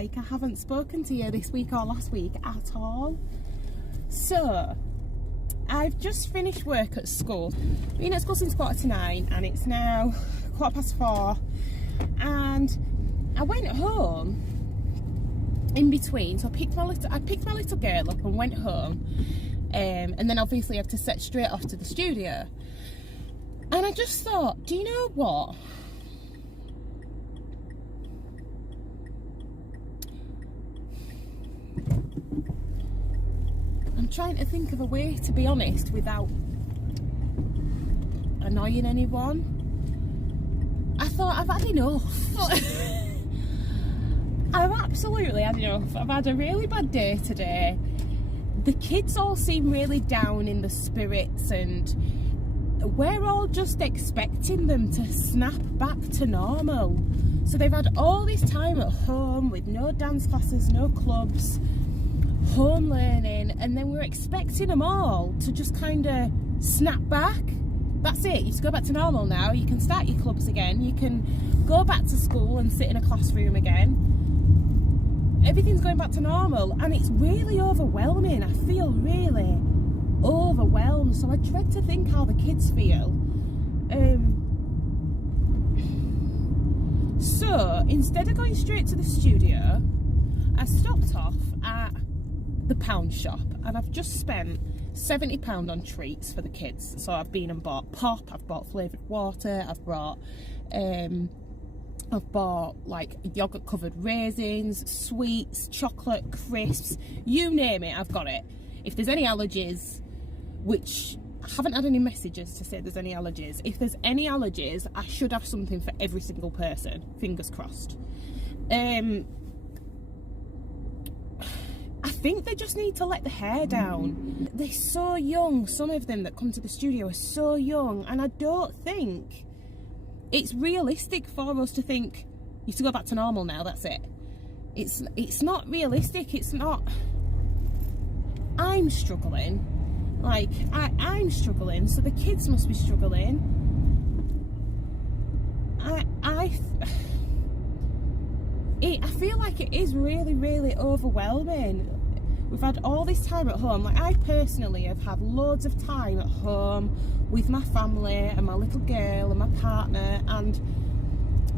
like I haven't spoken to you this week or last week at all. So, I've just finished work at school. Been at school since 8:45 and it's now 4:15. And I went home in between, so I picked my little girl up and went home. And then obviously I had to set straight off to the studio. And I just thought, do you know what? I'm trying to think of a way to be honest without annoying anyone. I thought, I've had enough. I've absolutely had enough. I've had a really bad day today. The kids all seem really down in the spirits and we're all just expecting them to snap back to normal. So they've had all this time at home with no dance classes, no clubs, home learning, and then we're expecting them all to just kind of snap back. That's it, you just go back to normal now. You can start your clubs again, you can go back to school and sit in a classroom again. Everything's going back to normal and it's really overwhelming. I feel really overwhelmed, so I dread to think how the kids feel. So instead of going straight to the studio, I stopped off at the pound shop and I've just spent £70 on treats for the kids. So I've been and bought pop, I've bought flavoured water, I've bought like yogurt covered raisins, sweets, chocolate, crisps, you name it, I've got it. If there's any allergies, which I haven't had any messages to say there's any allergies, if there's any allergies I should have something for every single person, fingers crossed. I think they just need to let the hair down. They're so young, some of them that come to the studio are so young, and I don't think it's realistic for us to think you have to go back to normal now, that's it. It's not realistic, it's not. I'm struggling, like I'm struggling, so the kids must be struggling. I feel like it is really, really overwhelming. We've had all this time at home. Like I personally have had loads of time at home with my family and my little girl and my partner, and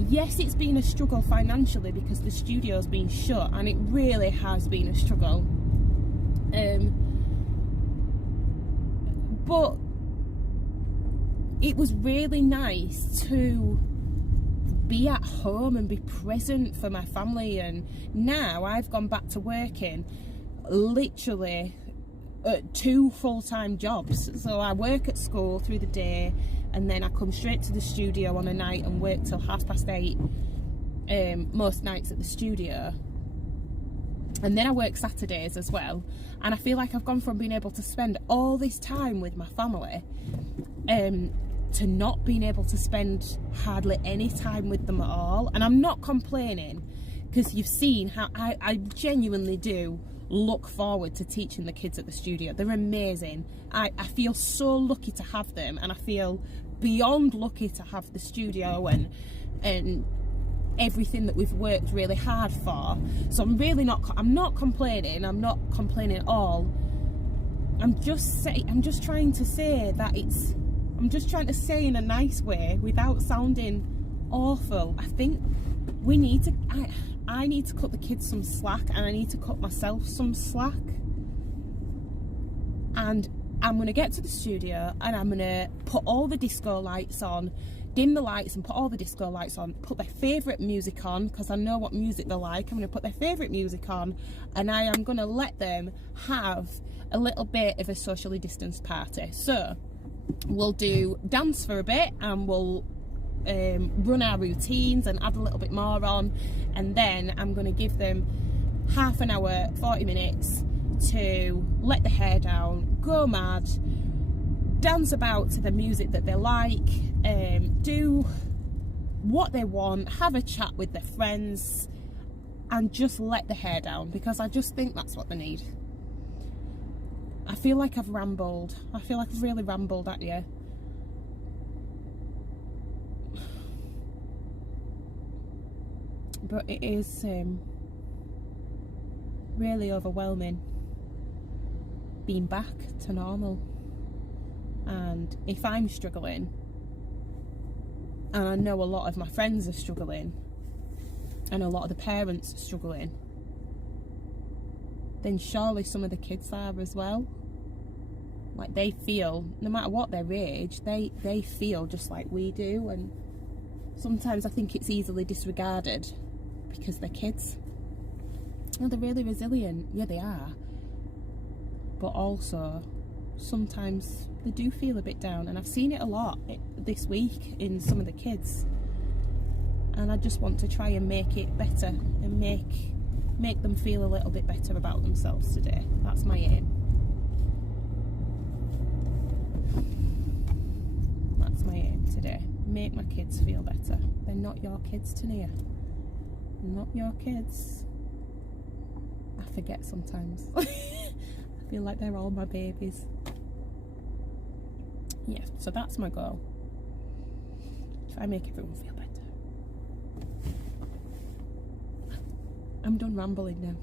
yes, it's been a struggle financially because the studio's been shut and it really has been a struggle. But it was really nice to be at home and be present for my family, and now I've gone back to working literally 2 full-time jobs. So I work at school through the day and then I come straight to the studio on a night and work till 8:30 most nights at the studio, and then I work Saturdays as well. And I feel like I've gone from being able to spend all this time with my family to not being able to spend hardly any time with them at all. And I'm not complaining, because you've seen how I genuinely do look forward to teaching the kids at the studio. They're amazing. I feel so lucky to have them, and I feel beyond lucky to have the studio and everything that we've worked really hard for. So I'm not complaining. I'm not complaining at all. I'm just trying to say that I'm just trying to say in a nice way without sounding awful. I think we need to, I need to cut the kids some slack, and I need to cut myself some slack. And I'm going to get to the studio and I'm going to put all the disco lights on, dim the lights and put all the disco lights on, put their favourite music on, because I know what music they like. I'm going to put their favourite music on, and I am going to let them have a little bit of a socially distanced party. So we'll do dance for a bit and we'll run our routines and add a little bit more on, and then I'm going to give them half an hour, 40 minutes to let the hair down, go mad, dance about to the music that they like, do what they want, have a chat with their friends, and just let the hair down, because I just think that's what they need. I feel like I've rambled. I feel like I've really rambled at you. But it is really overwhelming being back to normal. And if I'm struggling, and I know a lot of my friends are struggling, and a lot of the parents are struggling, then surely some of the kids are as well. Like, they feel, no matter what their age, they feel just like we do. And sometimes I think it's easily disregarded because they're kids. Well, they're really resilient. Yeah, they are. But also, sometimes they do feel a bit down. And I've seen it a lot this week in some of the kids. And I just want to try and make it better and make them feel a little bit better about themselves today. That's my aim. That's my aim today. Make my kids feel better. They're not your kids, Tania. Not your kids. I forget sometimes. I feel like they're all my babies. Yeah, so that's my goal. Try and make everyone feel better. I'm done rambling now.